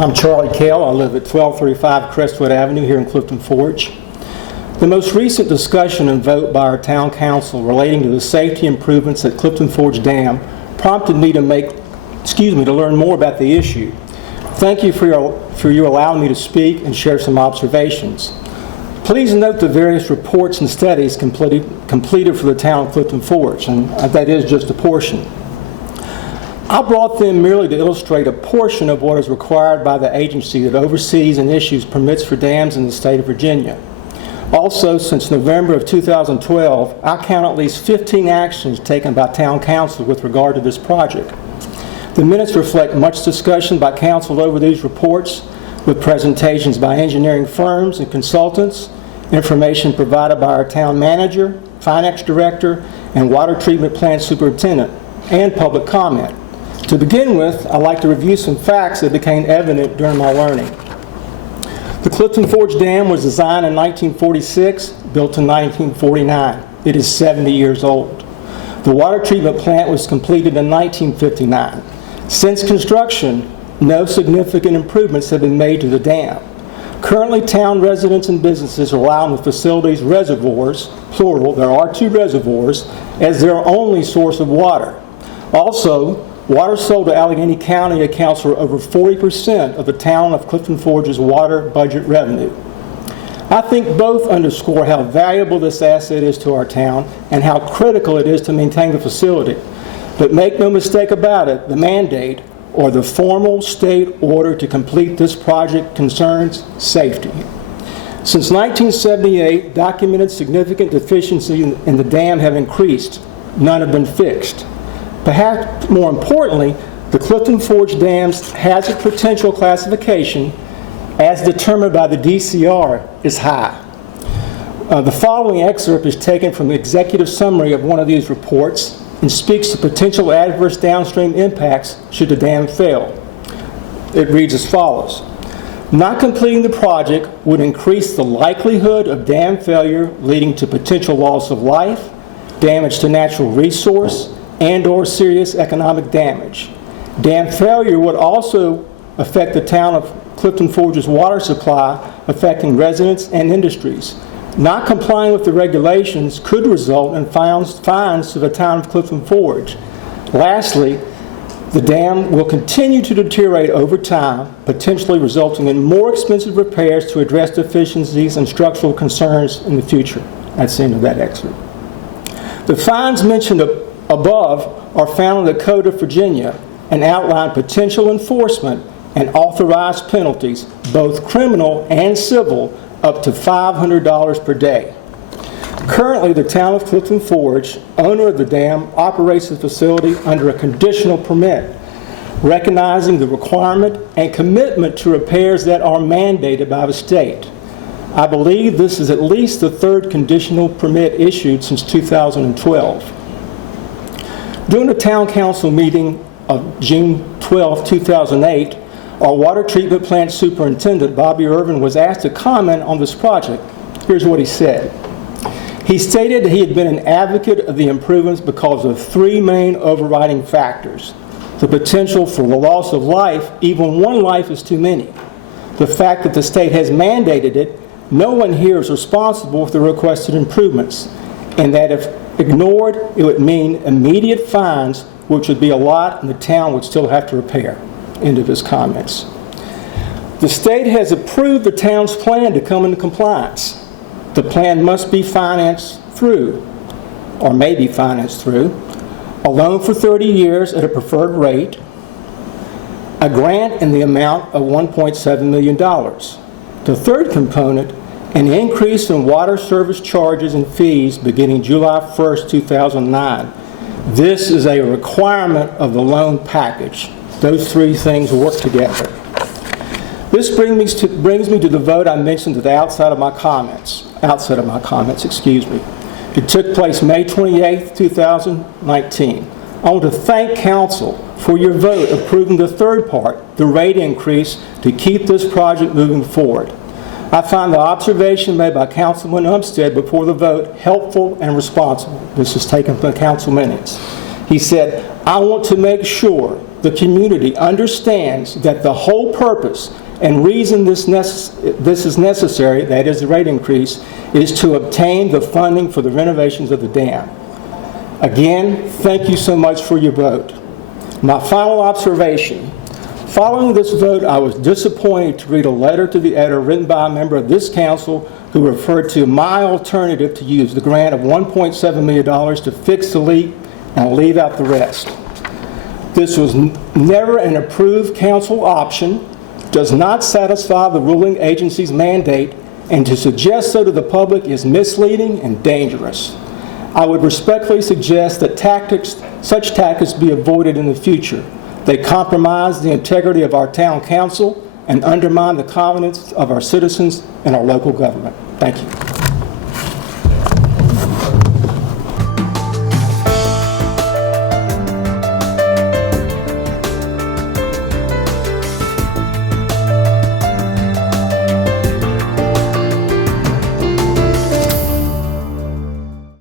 I'm Charlie Kahle. I live at 1235 Crestwood Avenue here in Clifton Forge. The most recent discussion and vote by our town council relating to the safety improvements at Clifton Forge Dam prompted me to learn more about the issue. Thank you for you allowing me to speak and share some observations. Please note the various reports and studies completed for the town of Clifton Forge, and that is just a portion. I brought them merely to illustrate a portion of what is required by the agency that oversees and issues permits for dams in the state of Virginia. Also, since November of 2012, I count at least 15 actions taken by town council with regard to this project. The minutes reflect much discussion by council over these reports, with presentations by engineering firms and consultants, information provided by our town manager, finance director, and water treatment plant superintendent, and public comment. To begin with, I'd like to review some facts that became evident during my learning. The Clifton Forge Dam was designed in 1946, built in 1949. It is 70 years old. The water treatment plant was completed in 1959. Since construction, no significant improvements have been made to the dam. Currently, town residents and businesses rely on the facility's reservoirs, plural, there are 2 reservoirs, as their only source of water. Also, water sold to Allegheny County accounts for over 40% of the town of Clifton Forge's water budget revenue. I think both underscore how valuable this asset is to our town and how critical it is to maintain the facility. But make no mistake about it, the mandate, or the formal state order to complete this project, concerns safety. Since 1978, documented significant deficiencies in the dam have increased. None have been fixed. Perhaps more importantly, the Clifton Forge Dam's hazard potential classification, as determined by the DCR, is high. The following excerpt is taken from the executive summary of one of these reports and speaks to potential adverse downstream impacts should the dam fail. It reads as follows. Not completing the project would increase the likelihood of dam failure, leading to potential loss of life, damage to natural resource, and/or serious economic damage. Dam failure would also affect the town of Clifton Forge's water supply, affecting residents and industries. Not complying with the regulations could result in fines to the town of Clifton Forge. Lastly, the dam will continue to deteriorate over time, potentially resulting in more expensive repairs to address deficiencies and structural concerns in the future. That's the end of that excerpt. The fines mentioned above are found in the Code of Virginia and outline potential enforcement and authorized penalties, both criminal and civil, up to $500 per day. Currently, the town of Clifton Forge, owner of the dam, operates the facility under a conditional permit, recognizing the requirement and commitment to repairs that are mandated by the state. I believe this is at least the 3rd conditional permit issued since 2012. During the town council meeting of June 12, 2008, our water treatment plant superintendent, Bobby Irvin, was asked to comment on this project. Here's what he said. He stated that he had been an advocate of the improvements because of 3 main overriding factors. The potential for the loss of life, even one life is too many. The fact that the state has mandated it, no one here is responsible for the requested improvements, and that if ignored, it would mean immediate fines, which would be a lot and the town would still have to repair. End of his comments. The state has approved the town's plan to come into compliance. The plan must be financed through, or may be financed through, a loan for 30 years at a preferred rate, a grant in the amount of $1.7 million. The third component, an increase in water service charges and fees beginning July 1st, 2009. This is a requirement of the loan package. Those 3 things work together. This brings me to the vote I mentioned at the outset of my comments. It took place May 28, 2019. I want to thank Council for your vote approving the 3rd part, the rate increase, to keep this project moving forward. I find the observation made by Councilman Umstead before the vote helpful and responsible. This is taken from the council minutes. He said, I want to make sure the community understands that the whole purpose and reason this is necessary, that is the rate increase, is to obtain the funding for the renovations of the dam. Again, thank you so much for your vote. My final observation. Following this vote, I was disappointed to read a letter to the editor written by a member of this council who referred to my alternative to use the grant of $1.7 million to fix the leak and leave out the rest. This was never an approved council option, does not satisfy the ruling agency's mandate, and to suggest so to the public is misleading and dangerous. I would respectfully suggest that such tactics be avoided in the future. They compromise the integrity of our town council and undermine the confidence of our citizens in our local government. Thank you.